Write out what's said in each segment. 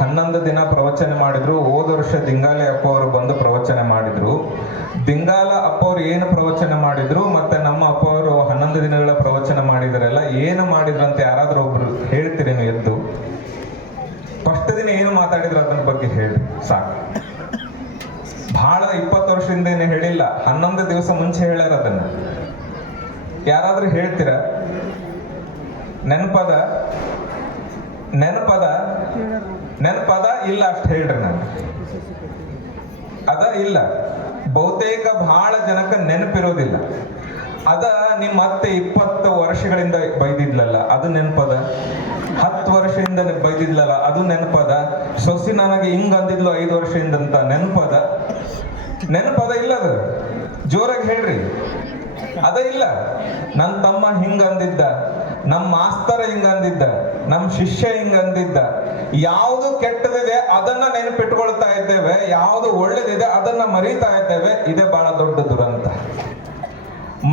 11 ದಿನ ಪ್ರವಚನ ಮಾಡಿದ್ರು. ಹೋದ ವರ್ಷ ದಿಂಗಾಲೆ ಅಪ್ಪ ಅವರು ಬಂದು ಪ್ರವಚನ ಮಾಡಿದ್ರು. ದಿಂಗಾಲ ಅಪ್ಪ ಅವರು ಏನು ಪ್ರವಚನ ಮಾಡಿದ್ರು ಮತ್ತೆ ನಮ್ಮ ಅಪ್ಪ ಅವರು 11 ದಿನಗಳ ಪ್ರವಚನ ಮಾಡಿದ್ರಲ್ಲ, ಏನು ಮಾಡಿದ್ರು ಅಂತ ಯಾರಾದ್ರೂ ಒಬ್ರು ಹೇಳ್ತೀರೇನು ಎದ್ದು? ಫಸ್ಟ್ ದಿನ ಏನು ಮಾತಾಡಿದ್ರು ಅದನ್ನ ಬಗ್ಗೆ ಹೇಳಿ ಸಾಕು. ಬಹಳ 20 ವರ್ಷದಿಂದ ಏನು ಹೇಳಿಲ್ಲ, 11 ದಿವಸ ಮುಂಚೆ ಹೇಳ್ಯಾರ. ಅದನ್ನ ಯಾರಾದ್ರೂ ಹೇಳ್ತೀರಾ? ನೆನಪದ ಇಲ್ಲ, ಅಷ್ಟು ಹೇಳ್ರಿ. ನಾನು ಅದ ಇಲ್ಲ, ಬಹುತೇಕ ಬಹಳ ಜನಕ್ಕೆ ನೆನಪಿರೋದಿಲ್ಲ. ಅದ ನಿಮ್ಮ ಅತ್ತೆ 20 ವರ್ಷಗಳಿಂದ ಬೈದಿದ್ಲಲ್ಲ, ಅದು ನೆನಪದ. 10 ವರ್ಷದಿಂದ ಬೈದಿದ್ಲಲ್ಲ, ಅದು ನೆನಪದ. ಸೊಸಿ ನನಗೆ ಹಿಂಗ ಅಂದಿದ್ಲು 5 ವರ್ಷದಿಂದ ಅಂತ ನೆನಪದ ಇಲ್ಲ? ಅದು ಜೋರಾಗಿ ಹೇಳ್ರಿ. ಅದ ಇಲ್ಲ. ನನ್ನ ತಮ್ಮ ಹಿಂಗ ಅಂದಿದ್ದ, ನಮ್ಮ ಮಾಸ್ತರ ಹಿಂಗ ಅಂದಿದ್ದ, ನಮ್ಮ ಶಿಷ್ಯ ಹಿಂಗ ಅಂದಿದ್ದ. ಯಾವುದು ಕೆಟ್ಟದಿದೆ ಅದನ್ನ ನೆನಪಿಟ್ಕೊಳ್ತಾ ಇದ್ದೇವೆ, ಯಾವುದು ಒಳ್ಳೇದಿದೆ ಅದನ್ನ ಮರೀತಾ ಇದ್ದೇವೆ. ಇದೇ ಬಹಳ ದೊಡ್ಡ ದುರಂತ.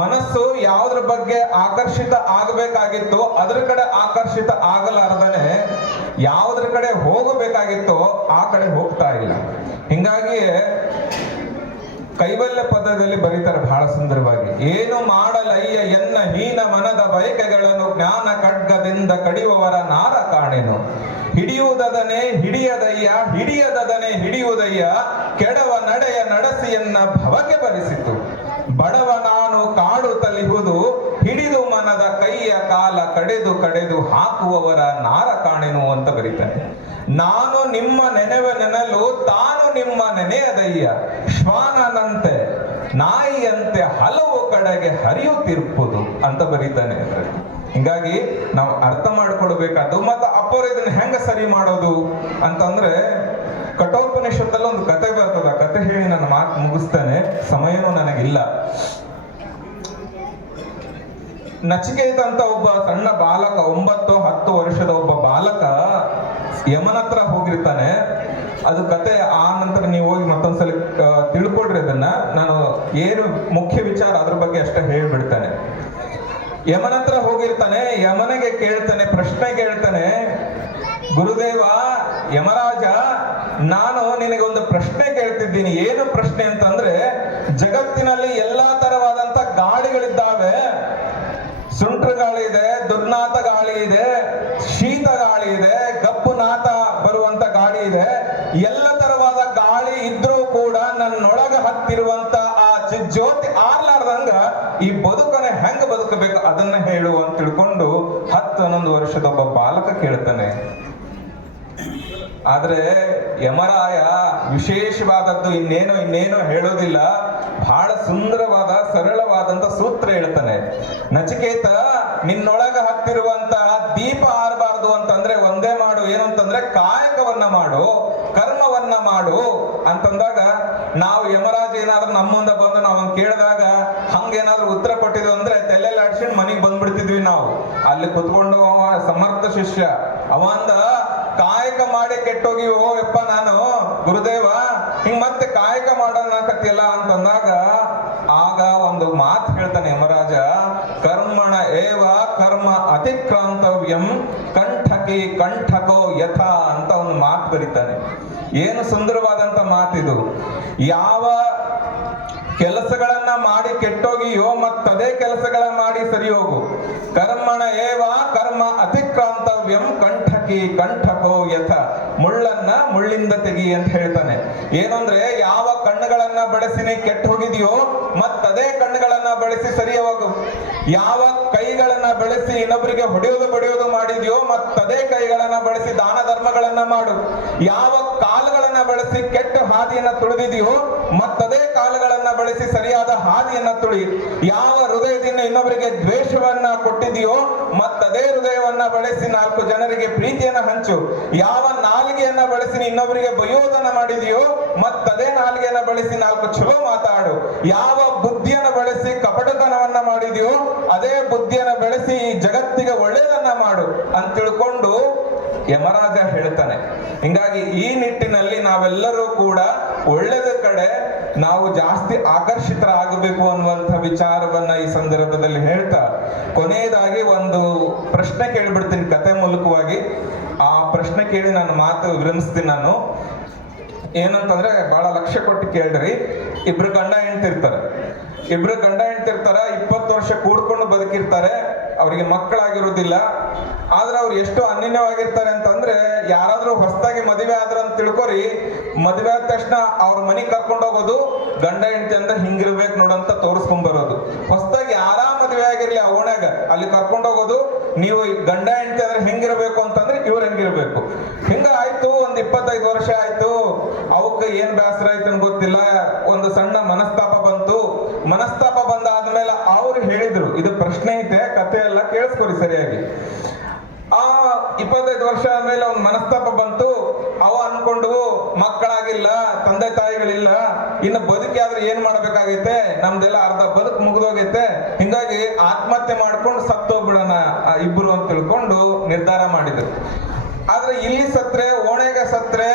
ಮನಸ್ಸು ಯಾವುದ್ರ ಬಗ್ಗೆ ಆಕರ್ಷಿತ ಆಗಬೇಕಾಗಿತ್ತು ಅದ್ರ ಕಡೆ ಆಕರ್ಷಿತ ಆಗಲಾರ್ದನೆ ಯಾವುದ್ರ ಕಡೆ ಹೋಗಬೇಕಾಗಿತ್ತೋ ಆ ಕಡೆ ಹೋಗ್ತಾ ಇಲ್ಲ. ಹಿಂಗಾಗಿಯೇ ಕೈವಲ್ಯ ಪದದಲ್ಲಿ ಬರೀತಾರೆ ಬಹಳ ಸುಂದರವಾಗಿ, ಏನು ಮಾಡಲಯ್ಯ ಎನ್ನ ಹೀನ ಮನದ ಬಯಕೆಗಳನ್ನು ಜ್ಞಾನ ಖಡ್ಗದಿಂದ ಕಡಿಯುವವರ ನಾರ ಕಾಣೆನು. ಹಿಡಿಯುವುದದನೆ ಹಿಡಿಯದಯ್ಯ, ಹಿಡಿಯದದನೆ ಹಿಡಿಯುವುದಯ್ಯ, ಕೆಡವ ನಡೆಯ ನಡೆಸಿಯನ್ನ ಭವಕ್ಕೆ ಬರಿಸಿತು. ಬಡವ ನಾನು ಕಾಡು ತಲಿಹುದು, ಹಿಡಿದು ಮನದ ಕೈಯ ಕಾಲ ಕಡೆದು ಕಡೆದು ಹಾಕುವವರ ನಾರ ಕಾಣೆನು ಅಂತ ಬರೀತಾನೆ. ನಾನು ನಿಮ್ಮ ನೆನೆವ ನೆನಲು ತಾನು ನಿಮ್ಮ ನೆನೆಯದಯ್ಯ, ಶ್ವಾನನಂತೆ ನಾಯಿಯಂತೆ ಹಲವು ಕಡೆಗೆ ಹರಿಯುತ್ತಿರುವುದು ಅಂತ ಬರೀತಾನೆ. ಹಿಂಗಾಗಿ ನಾವು ಅರ್ಥ ಮಾಡ್ಕೊಡ್ಬೇಕಾದ್ದು. ಮತ್ತೆ ಅಪ್ಪರು ಇದನ್ನ ಹೆಂಗ ಸರಿ ಮಾಡೋದು ಅಂತಂದ್ರೆ, ಕಠೋಪನಿಷತ್ತಲ್ಲಿ ಒಂದು ಕತೆ ಬರ್ತದ. ಕತೆ ಹೇಳಿ ನನ್ನ ಮಾತು ಮುಗಿಸ್ತೇನೆ, ಸಮಯನೂ ನನಗಿಲ್ಲ. ನಚಿಕೇತ ಅಂತ ಒಬ್ಬ ಸಣ್ಣ ಬಾಲಕ, 9-10 ವರ್ಷದ ಒಬ್ಬ ಬಾಲಕ ಯಮನ ಹತ್ರ ಹೋಗಿರ್ತಾನೆ. ಅದು ಕತೆ ಆ ನಂತರ ನೀವು ಹೋಗಿ ಮತ್ತೊಂದ್ಸಲ ತಿಳ್ಕೊಳ್ರಿ. ಅದನ್ನ ನಾನು ಏನು ಮುಖ್ಯ ವಿಚಾರ ಅದ್ರ ಬಗ್ಗೆ ಅಷ್ಟೇ ಹೇಳ್ಬಿಡ್ತಾನೆ. ಯಮನ ಹತ್ರ ಹೋಗಿರ್ತಾನೆ. ಯಮನಿಗೆ ಕೇಳ್ತಾನೆ, ಪ್ರಶ್ನೆ ಕೇಳ್ತಾನೆ, ಗುರುದೇವ ಯಮರಾಜ, ನಾನು ನಿನಗೆ ಒಂದು ಪ್ರಶ್ನೆ ಕೇಳ್ತಿದ್ದೀನಿ. ಏನು ಪ್ರಶ್ನೆ ಅಂತಂದ್ರೆ, ಜಗತ್ತಿನಲ್ಲಿ ಎಲ್ಲಾ ತರವಾದಂತ ಗಾಳಿಗಳಿದ್ದಾವೆ. ಸುಂಟ್ರ ಗಾಳಿ ಇದೆ, ದುರ್ನಾತ ಗಾಳಿ ಇದೆ, ಶೀತ ಗಾಳಿ ಇದೆ, ಗಬ್ಬು ನಾತ ಬರುವಂತ ಗಾಳಿ ಇದೆ. ಎಲ್ಲ ತರವಾದ ಗಾಳಿ ಇದ್ರೂ ಕೂಡ ನನ್ನೊಳಗ ಹತ್ತಿರುವಂತ ಆ ಜ್ಯೋತಿ ಆರ್ಲಾರ್ದಂಗ ಈ ಬದುಕನೆ ಹೆಂಗ ಬದುಕಬೇಕು ಅದನ್ನ ಹೇಳು ಅಂತ ತಿಳ್ಕೊಂಡು 10-11 ವರ್ಷದ ಒಬ್ಬ ಬಾಲಕ ಕೇಳ್ತಾನೆ. ಆದ್ರೆ ಯಮರಾಯ ವಿಶೇಷವಾದದ್ದು ಇನ್ನೇನೋ ಹೇಳೋದಿಲ್ಲ, ಬಹಳ ಸುಂದರವಾದ ಸರಳವಾದಂತ ಸೂತ್ರ ಹೇಳ್ತಾನೆ. ನಚಿಕೇತ, ನಿನ್ನೊಳಗ ಹತ್ತಿರುವಂತಹ ದೀಪ ಆರಬಾರ್ದು ಅಂತಂದ್ರೆ ಒಂದೇ ಮಾಡು, ಏನು ಅಂತಂದ್ರೆ ಕಾಯಕವನ್ನ ಮಾಡು, ಕರ್ಮವನ್ನ ಮಾಡು ಅಂತಂದಾಗ, ನಾವು ಯಮರಾಜ ಏನಾದ್ರೂ ನಮ್ಮ ಮುಂದೆ ಬಂದು ನಾವು ಕೇಳಿದಾಗ ಹಂಗೇನಾದ್ರೂ ಉತ್ತರ ಕೊಟ್ಟಿದ್ವಿ ಅಂದ್ರೆ ತಲೆಯಲ್ಲಿ ಅಡ್ಸ್ಕೊಂಡು ಮನೆಗೆ ಬಂದ್ಬಿಡ್ತಿದ್ವಿ ನಾವು. ಅಲ್ಲಿ ಕುತ್ಕೊಂಡು ಅವ ಸಮರ್ಥ ಶಿಷ್ಯ ಅವಂದ ಕಾಯಕ ಮಾಡಿ ಕೆಟ್ಟೋಗಿವೋ ಯಪ್ಪ ನಾನು ಗುರುದೇವ, ಹಿಂಗ್ ಮತ್ತೆ ಕಾಯಕ ಮಾಡೋಣಕತ್ತಿಲ್ಲ ಅಂತಂದಾಗ ಆಗ ಒಂದು ಮಾತು ಹೇಳ್ತಾನೆ ಯಮರಾಜ, ಕರ್ಮಣ ಏವ ಕರ್ಮ ಅತಿಕ್ರಾಂತವ್ಯಂ ಕಂಠಕಿ ಕಂಠಕೋ ಯಥ ಅಂತ ಒಂದು ಮಾತು ಬರೀತಾನೆ. ಏನು ಸುಂದರವಾದಂತ ಮಾತಿದು. ಯಾವ ಕೆಲಸಗಳನ್ನ ಮಾಡಿ ಕೆಟ್ಟೋಗಿಯೋ ಮತ್ತದೇ ಕೆಲಸಗಳನ್ನ ಮಾಡಿ ಸರಿ ಹೋಗು. ಕರ್ಮಣ ಏವ ಕರ್ಮ ಅತಿಕ್ರಾಂತವ್ಯಂ ಕಂಠಕಿ ಕಂಠಕೋ ಯಥ. ಮುಳ್ಳನ್ನ ಮುಳ್ಳಿಂದ ತೆಗಿ ಅಂತ ಹೇಳ್ತಾನೆ. ಏನಂದ್ರೆ ಯಾವ ಕಣ್ಣುಗಳನ್ನ ಬಳಸಿ ನೀ ಕೆಟ್ಟ ಹೋಗಿದೆಯೋ ಮತ್ತದೇ ಕಣ್ಣುಗಳನ್ನ ಬಳಸಿ ಸರಿ ಹೋಗು. ಯಾವ ಕೈಗಳನ್ನ ಬಳಸಿ ಇನ್ನೊಬ್ಬರಿಗೆ ಹೊಡೆಯೋದು ಮಾಡಿದ್ಯೋ ಮತ್ತದೇ ಕೈಗಳನ್ನ ಬಳಸಿ ದಾನ ಧರ್ಮಗಳನ್ನ ಮಾಡು. ಯಾವ ಕಾಲುಗಳನ್ನ ಬಳಸಿ ಕೆಟ್ಟ ಹಾದಿಯನ್ನ ತುಳಿದಿದೆಯೋ ಮತ್ತದೇ ಕಾಲುಗಳನ್ನ ಬಳಸಿ ಸರಿಯಾದ ಹಾದಿಯನ್ನ ತುಳಿ. ಯಾವ ಹೃದಯದಿಂದ ಇನ್ನೊಬ್ಬರಿಗೆ ದ್ವೇಷವನ್ನ ಕೊಟ್ಟಿದೆಯೋ ಮತ್ತದೇ ಹೃದಯವನ್ನ ಬಳಸಿ 4 ಜನರಿಗೆ ಪ್ರೀತಿಯನ್ನ ಹಂಚು. ಯಾವ ನಾಲಿಗೆಯನ್ನ ಬಳಸಿ ಇನ್ನೊಬ್ಬರಿಗೆ ಬಯೋದನ್ನ ಮಾಡಿದೆಯೋ ಮತ್ತದೇ ನಾಲಿಗೆಯನ್ನ ಬಳಸಿ 4 ಚಲೋ ಮಾತಾಡು. ಯಾವ ಬುದ್ಧಿಯನ್ನ ಬಳಸಿ ಕಪಟತನವನ್ನ ಮಾಡಿದೆಯೋ ಅದೇ ಬುದ್ಧಿಯನ್ನ ಬೆಳೆಸಿ ಈ ಜಗತ್ತಿಗೆ ಒಳ್ಳೇದನ್ನ ಮಾಡು ಅಂತ ತಿಳ್ಕೊಂಡು ಯಮರಾಜ ಹೇಳ್ತಾನೆ. ಹಿಂಗಾಗಿ ಈ ನಿಟ್ಟಿನಲ್ಲಿ ನಾವೆಲ್ಲರೂ ಕೂಡ ಒಳ್ಳೆದ ಕಡೆ ನಾವು ಜಾಸ್ತಿ ಆಕರ್ಷಿತರಾಗಬೇಕು ಅನ್ನುವಂಥ ವಿಚಾರವನ್ನ ಈ ಸಂದರ್ಭದಲ್ಲಿ ಹೇಳ್ತಾ, ಕೊನೆಯದಾಗಿ ಒಂದು ಪ್ರಶ್ನೆ ಕೇಳಿಬಿಡ್ತೀನಿ ಕತೆ ಮೂಲಕವಾಗಿ. ಆ ಪ್ರಶ್ನೆ ಕೇಳಿ ನನ್ನ ಮಾತು ವಿರಮಿಸ್ತೀನಿ ನಾನು. ಏನಂತಂದ್ರೆ ಬಹಳ ಲಕ್ಷ್ಯ ಕೊಟ್ಟು ಕೇಳ್ರಿ. ಇಬ್ರು ಗಂಡ ಹೆಂಡ್ತಿರ್ತಾರೆ. 20 ವರ್ಷ ಕೂಡ್ಕೊಂಡು ಬದುಕಿರ್ತಾರೆ. ಅವರಿಗೆ ಮಕ್ಕಳಾಗಿರೋದಿಲ್ಲ. ಆದ್ರೆ ಅವ್ರು ಎಷ್ಟು ಅನ್ಯೋನ್ಯವಾಗಿರ್ತಾರೆ ಅಂತಂದ್ರೆ, ಯಾರಾದ್ರೂ ಹೊಸದಾಗಿ ಮದುವೆ ಆದ್ರ ಅಂತ ತಿಳ್ಕೊರಿ, ಮದುವೆ ಆದ ತಕ್ಷಣ ಅವ್ರ ಮನೆಗೆ ಕರ್ಕೊಂಡು ಹೋಗೋದು ಗಂಡ ಹೆಂಡತಿ ಅಂತ ಹಿಂಗಿರ್ಬೇಕು ನೋಡಂತ ತೋರಿಸ್ಕೊಂಡ್ ಬರೋದು. ಹೊಸದಾಗಿ ಯಾರಾ ಮದುವೆ ಆಗಿರ್ಲಿ ಆ ಓಣ್ಯಾಗ ಅಲ್ಲಿ ಕರ್ಕೊಂಡು ಹೋಗೋದು, ನೀವು ಗಂಡ ಹೆಂಡತಿ ಅಂದ್ರೆ ಹೆಂಗಿರ್ಬೇಕು ಅಂತಂದ್ರೆ ಇವ್ರು ಹೆಂಗಿರ್ಬೇಕು. ಹಿಂಗ ಆಯ್ತು. 25 ವರ್ಷ ಆಯ್ತು. ಅವಕ್ಕ ಏನ್ ಬೇಸರ ಆಯ್ತು ಅಂತ ಗೊತ್ತಿಲ್ಲ. ಒಂದು ಸಣ್ಣ ಮನಸ್ತಾಪ ಬಂದಾದ್ಮೇಲೆ ಅವ್ರು ಹೇಳಿದ್ರು, ಇದು ಪ್ರಶ್ನೆ ಐತೆ, ಕತೆ ಎಲ್ಲ ಕೇಳಿಸ್ಕೊರಿ ಸರಿಯಾಗಿ. ಆ 25 ವರ್ಷ ಆದ್ಮೇಲೆ ಒಂದು ಮನಸ್ತಾಪ ಬಂತು. ಅವ ಅನ್ಕೊಂಡು ಮಕ್ಕಳಾಗಿಲ್ಲ, ತಂದೆ ತಾಯಿಗಳಿಲ್ಲ, ಇನ್ನು ಬದುಕಿ ಆದ್ರೆ ಏನ್ ಮಾಡ್ಬೇಕಾಗೈತೆ, ನಮ್ದೆಲ್ಲ ಅರ್ಧ ಬದುಕು ಮುಗಿದೋಗೈತೆ, ಹಿಂಗಾಗಿ ಆತ್ಮಹತ್ಯೆ ಮಾಡ್ಕೊಂಡು ಸತ್ತೋಗ್ಬಿಡೋಣ ಇಬ್ರು ಅಂತ ತಿಳ್ಕೊಂಡು ನಿರ್ಧಾರ ಮಾಡಿದ್ರು. ಆದ್ರೆ ಇಲ್ಲಿ ಸತ್ರೆ, ಓಣೆಗೆ ಸತ್ರೆ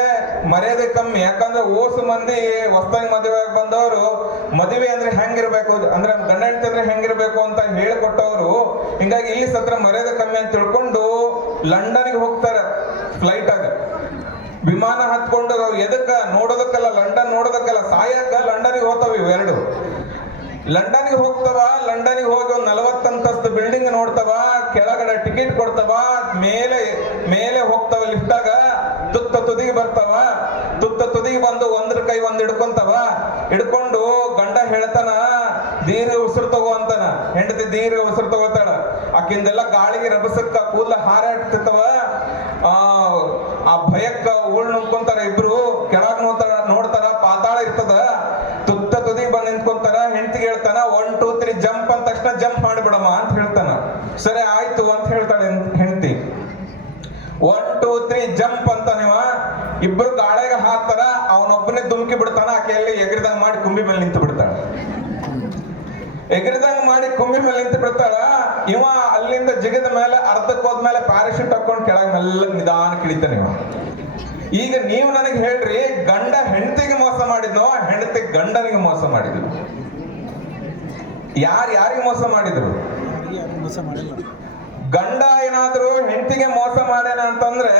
ಮರ್ಯಾದೆ ಕಮ್ಮಿ. ಯಾಕಂದ್ರೆ ಓಸು ಮಂದಿ ಹೊಸದಾಗಿ ಮದುವೆ ಬಂದವರು ಮದುವೆ ಅಂದ್ರೆ ಹೆಂಗಿರ್ಬೇಕು, ಅಂದ್ರೆ ಗಂಡ ಹೆಂಡತಿ ಅಂದ್ರೆ ಹೆಂಗಿರ್ಬೇಕು ಅಂತ ಹೇಳಿಕೊಟ್ಟವ್ರು. ಹಿಂಗಾಗಿ ಇಲ್ಲಿ ಸತ್ರ ಮರ್ಯಾದೆ ಕಮ್ಮಿ ಅಂತ ತಿಳ್ಕೊಂಡು ಲಂಡನ್ಗೆ ಹೋಗ್ತಾರೆ ಫ್ಲೈಟ್ ಆಗ. ವಿಮಾನ ಹತ್ಕೊಂಡು ಎದಕ್ಕ ನೋಡೋದಕ್ಕಲ್ಲ, ಲಂಡನ್ ನೋಡೋದಕ್ಕಲ್ಲ, ಸಾಯಕ ಲಂಡನ್ಗೆ ಹೋಗ್ತಾವ ಇವೆರಡು. ಲಂಡನ್ಗೆ ಹೋಗ್ತಾವ. ಲಂಡನ್ಗೆ ಹೋಗಿ ಒಂದು 40 ಅಂತಸ್ತು ಬಿಲ್ಡಿಂಗ್ ನೋಡ್ತಾವ, ಕೆಳಗಡೆ ಟಿಕೆಟ್ ಕೊಡ್ತಾವ, ಮೇಲೆ ಹೋಗ್ತಾವ ಲಿಫ್ಟಾಗ, ತುತ್ತ ತುದಿಗೆ ಬರ್ತಾವ. ತುದಿಗೆ ಬಂದು ಒಂದ್ರ ಕೈ ಒಂದ್ ಹಿಡ್ಕೊಂಡು ಗಂಡ ಹೇಳ್ತಾನ, ದೀರ್ಘ ಉಸಿರು ತಗೋ ಅಂತಾನ. ಹೆಂಡತಿ ದೀರ್ಘ ಉಸಿರು ತಗೋತಾಳ. ಆಕಿಂದೆಲ್ಲ ಗಾಳಿಗೆ ರಭಸಕ್ಕ ಕೂದಲ ಹಾರಾಡ್ತಿರ್ತವ. ಆ ಭಯಕ್ಕ ಉಳ್ ನುಂಕೊಂತಾರ ಇಬ್ರು. ಕೆಳಗ್ ನೋಡ್ತಾರ, ಪಾತಾಳ ಇರ್ತದ. ತುದಿಗೆ ಬಂದ್ ನಿಂತ್ಕೊಂತಾರ. ಹೆಂಡತಿಗೆ ಹೇಳ್ತಾನ, 1 2 3 ಜಂಪ್ ಅಂತ ತಕ್ಷಣ ಜಂಪ್ ಮಾಡಿಬಿಡಮ್ಮ ಅಂತ ಹೇಳ್ತಾನ. ಸರಿ ಆಯ್ತು ಅಂತ ಹೇಳ್ತಾಳೆ ಹೆಂಡತಿ. 1 2 3 ಜಂಪ್ ಅಂತ ನೀವ ಇಬ್ರು ಗಾಳಿಗೆ ಹಾಕ್ತಾರ. ಅವನೊಬ್ಬನೇ ಧುಮುಕಿ ಬಿಡ್ತಾನ. ಆಕೆಯಲ್ಲಿ ಎಗರಿದಂಗ ಮಾಡಿ ಕುಂಬಿ ಮೇಲೆ ನಿಂತು ಬಿಡ್ತಾಳ. ಇವ ಅಲ್ಲಿಂದ ಜಿಗಿದ ಮೇಲೆ ಅರ್ಧಕ್ಕೆ ಹೋದ್ಮೇಲೆ ಪ್ಯಾರಾಶೂಟ್ ಹಾಕೊಂಡು ಕೆಳಗೆ ಮೆಲ್ಲಗೆ ನಿಧಾನ ಕಿಳಿತಾನೆ ಇವ. ಈಗ ನೀವು ನನಗೆ ಹೇಳ್ರಿ, ಗಂಡ ಹೆಂಡತಿಗೆ ಮೋಸ ಮಾಡಿದ್ನೋ, ಹೆಂಡತಿ ಗಂಡನಿಗೆ ಮೋಸ ಮಾಡಿದ್ಲು? ಯಾರಿಗೆ ಮೋಸ ಮಾಡಿದ್ರು? ಗಂಡ ಏನಾದ್ರು ಹೆಂಡತಿಗೆ ಮೋಸ ಮಾಡ್ಯಾನ ಅಂತಂದ್ರೆ,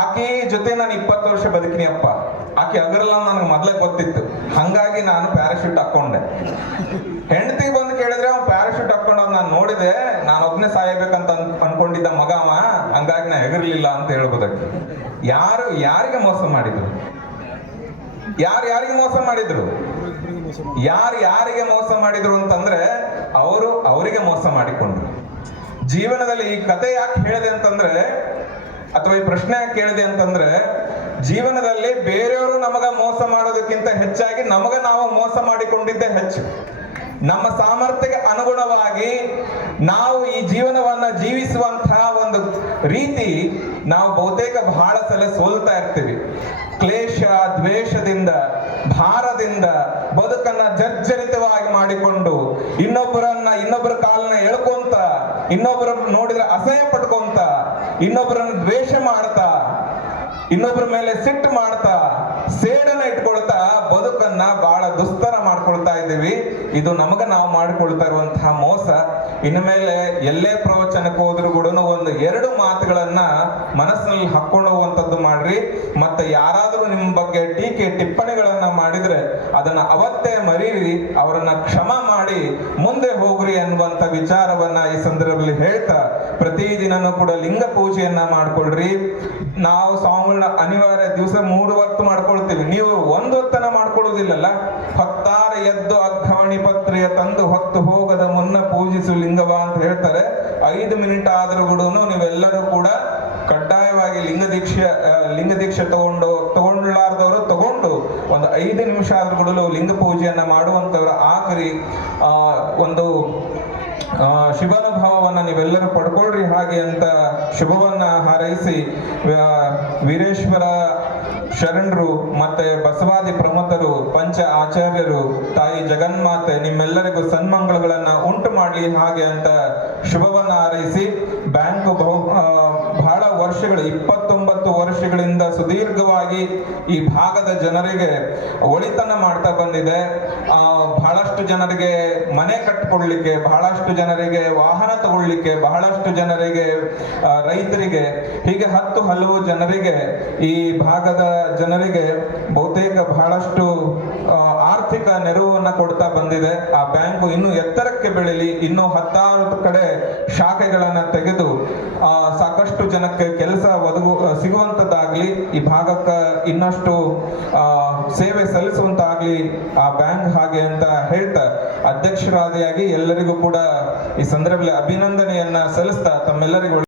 ಆಕಿ ಜೊತೆ ನಾನು 20 ವರ್ಷ ಬದುಕಿನಿ ಅಪ್ಪ, ಆಕಿ ಅಗರಲ್ಲ ನನಗೆ ಮೊದ್ಲೇ ಗೊತ್ತಿತ್ತು, ಹಂಗಾಗಿ ನಾನು ಪ್ಯಾರಾಶೂಟ್ ಹಾಕೊಂಡೆ. ಹೆಂಡತಿಗೆ ಬಂದು ಕೇಳಿದ್ರೆ ಅವ್ನು ಪ್ಯಾರಾಶೂಟ್ ಹಾಕೊಂಡವ್ ನಾನು ನೋಡಿದೆ, ನಾನು ಒಬ್ನೇ ಸಾಯಬೇಕಂತ ಅನ್ಕೊಂಡಿದ್ದ ಮಗ ಅವ, ಹಂಗಾಗಿ ನಾ ಎಗರ್ಲಿಲ್ಲ ಅಂತ ಹೇಳ್ಬೋದಕ್ಕೆ. ಯಾರಿಗೆ ಮೋಸ ಮಾಡಿದ್ರು? ಯಾರಿಗೆ ಮೋಸ ಮಾಡಿದ್ರು? ಯಾರಿಗೆ ಮೋಸ ಮಾಡಿದ್ರು ಅಂತಂದ್ರೆ ಅವರಿಗೆ ಮೋಸ ಮಾಡಿಕೊಂಡ್ರು. ಜೀವನದಲ್ಲಿ ಈ ಕತೆ ಯಾಕೆ ಹೇಳಿದೆ ಅಂತಂದ್ರೆ, ಅಥವಾ ಈ ಪ್ರಶ್ನೆ ಯಾಕೆ ಕೇಳಿದೆ ಅಂತಂದ್ರೆ, ಜೀವನದಲ್ಲಿ ಬೇರೆಯವರು ನಮಗ ಮೋಸ ಮಾಡೋದಕ್ಕಿಂತ ಹೆಚ್ಚಾಗಿ ನಮಗ ನಾವು ಮೋಸ ಮಾಡಿಕೊಂಡಿದ್ದೇ ಹೆಚ್ಚು. ನಮ್ಮ ಸಾಮರ್ಥ್ಯಕ್ಕೆ ಅನುಗುಣವಾಗಿ ನಾವು ಈ ಜೀವನವನ್ನ ಜೀವಿಸುವಂತಹ ಒಂದು ರೀತಿ ನಾವು ಬಹುತೇಕ ಬಹಳ ಸಲ ಸೋಲ್ತಾ ಇರ್ತೀವಿ. ಕ್ಲೇಶ, ದ್ವೇಷದಿಂದ, ಭಾರದಿಂದ ಬದುಕನ್ನ ಜರ್ಜರಿತವಾಗಿ ಮಾಡಿಕೊಂಡು ಇನ್ನೊಬ್ಬರ ಕಾಲನ್ನ ಎಳ್ಕೊಂತ, ಇನ್ನೊಬ್ಬರ ನೋಡಿದ್ರೆ ಅಸಹ್ಯ ಪಟ್ಕೊಂತ, ಇನ್ನೊಬ್ಬರನ್ನ ದ್ವೇಷ ಮಾಡ್ತಾ, ಇನ್ನೊಬ್ಬರ ಮೇಲೆ ಸಿಟ್ಟು ಮಾಡ್ತಾ, ಸೇಡನ್ನ ಇಟ್ಕೊಳ್ತಾ ಬದುಕನ್ನ ಬಹಳ ದುಸ್ತರ ಮಾಡ್ಕೊಳ್ತಾ ಇದ್ದೀವಿ. ಇದು ನಮಗ ನಾವು ಮಾಡಿಕೊಳ್ತಾ ಇರುವಂತಹ ಮೋಸ. ಇನ್ನು ಮೇಲೆ ಎಲ್ಲೇ ಪ್ರವಚನಕ್ಕೆ ಹೋದ್ರು ಕೂಡ ಒಂದು 2 ಮಾತುಗಳನ್ನ ಮನಸ್ಸಿನಲ್ಲಿ ಹಾಕೊಂಡು ಹೋಗುವಂತದ್ದು ಮಾಡ್ರಿ. ಮತ್ತೆ ಯಾರಾದ್ರೂ ನಿಮ್ಮ ಬಗ್ಗೆ ಟೀಕೆ ಟಿಪ್ಪಣಿಗಳನ್ನ ಮಾಡಿದ್ರೆ ಅದನ್ನ ಅವತ್ತೇ ಮರೀರಿ, ಅವರನ್ನ ಕ್ಷಮ ಮಾಡಿ ಮುಂದೆ ಹೋಗ್ರಿ ಅನ್ನುವಂತ ವಿಚಾರವನ್ನ ಈ ಸಂದರ್ಭದಲ್ಲಿ ಹೇಳ್ತಾ, ಪ್ರತಿದಿನನೂ ಕೂಡ ಲಿಂಗ ಪೂಜೆಯನ್ನ ಮಾಡ್ಕೊಳ್ರಿ. ನಾವು ಸ್ವಾಮಿಗಳನ್ನ ಅನಿವಾರ್ಯ ದಿವಸ 3 ಹೊತ್ತು ಮಾಡ್ಕೊಳ್ತೀವಿ. ನೀವು 1 ಹೊತ್ತನ ಮಾಡ್ಕೊಳ್ಳೋದಿಲ್ಲಲ್ಲ. ಹೊತ್ತಾರ ಎದ್ದು ಅಗ್ಗವಣಿ ಪತ್ರೆಯ ತಂದು ಹೊತ್ತು ಹೋಗದ ಮುನ್ನ ಪೂಜಿಸು ಲಿಂಗವ ಅಂತ ಹೇಳ್ತಾರೆ. 5 ಮಿನಿಟ್ ಆದ್ರೂ ಕೂಡ ನೀವೆಲ್ಲರೂ ಕೂಡ ಕಡ್ಡಾಯವಾಗಿ ಲಿಂಗ ದೀಕ್ಷೆ ತಗೊಂಡ್ಲಾರ್ದವರು ತಗೊಂಡು ಒಂದು 5 ನಿಮಿಷ ಆದ್ರೂ ಕೂಡ ಲಿಂಗ ಪೂಜೆಯನ್ನ ಮಾಡುವಂತವ್ರ ಆಖರಿ ಒಂದು ಶುಭಾನುಭವವನ್ನ ನೀವೆಲ್ಲರೂ ಪಡ್ಕೊಳ್ರಿ ಹಾಗೆ ಅಂತ ಶುಭವನ್ನ ಹಾರೈಸಿ, ವೀರೇಶ್ವರ ಶರಣರು ಮತ್ತೆ ಬಸವಾದಿ ಪ್ರಮುಖರು, ಪಂಚ ಆಚಾರ್ಯರು, ತಾಯಿ ಜಗನ್ಮಾತೆ ನಿಮ್ಮೆಲ್ಲರಿಗೂ ಸನ್ಮಂಗಳಗಳನ್ನ ಉಂಟು ಮಾಡ್ಲಿ ಹಾಗೆ ಅಂತ ಶುಭವನ್ನ ಹಾರೈಸಿ, ಬ್ಯಾಂಕ್ ಬಹಳ ವರ್ಷಗಳು 29 ವರ್ಷಗಳಿಂದ ಸುದೀರ್ಘವಾಗಿ ಈ ಭಾಗದ ಜನರಿಗೆ ಒಳಿತನ ಮಾಡ್ತಾ ಬಂದಿದೆ. ಬಹಳಷ್ಟು ಜನರಿಗೆ ಮನೆ ಕಟ್ಕೊಳ್ಳಿಕ್ಕೆ, ಬಹಳಷ್ಟು ಜನರಿಗೆ ವಾಹನ ತಗೊಳ್ಳಿಕ್ಕೆ, ಬಹಳಷ್ಟು ಜನರಿಗೆ ರೈತರಿಗೆ, ಹೀಗೆ ಹಲವು ಜನರಿಗೆ, ಈ ಭಾಗದ ಜನರಿಗೆ ಬಹುತೇಕ ಬಹಳಷ್ಟು ಆರ್ಥಿಕ ನೆರವನ್ನ ಕೊಡ್ತಾ ಬಂದಿದೆ. ಆ ಬ್ಯಾಂಕು ಇನ್ನು ಎತ್ತರಕ್ಕೆ ಬೆಳೀಲಿ, ಇನ್ನು 16 ಕಡೆ ಶಾಖೆಗಳನ್ನ ತೆಗೆದು ಸಾಕಷ್ಟು ಜನಕ್ಕೆ ಕೆಲಸ ಸಿಗುವಂತದ್ದಾಗ್ಲಿ, ಈ ಭಾಗಕ್ಕೆ ಇನ್ನಷ್ಟು ಸೇವೆ ಸಲ್ಲಿಸುವಂತಾಗ್ಲಿ ಆ ಬ್ಯಾಂಕ್ ಹಾಗೆ ಅಂತ ಹೇಳ್ತಾ, ಅಧ್ಯಕ್ಷರಾದಿಯಾಗಿ ಎಲ್ಲರಿಗೂ ಕೂಡ ಈ ಸಂದರ್ಭದಲ್ಲಿ ಅಭಿನಂದನೆಯನ್ನ ಸಲ್ಲಿಸ್ತಾ ತಮ್ಮೆಲ್ಲರಿಗೂ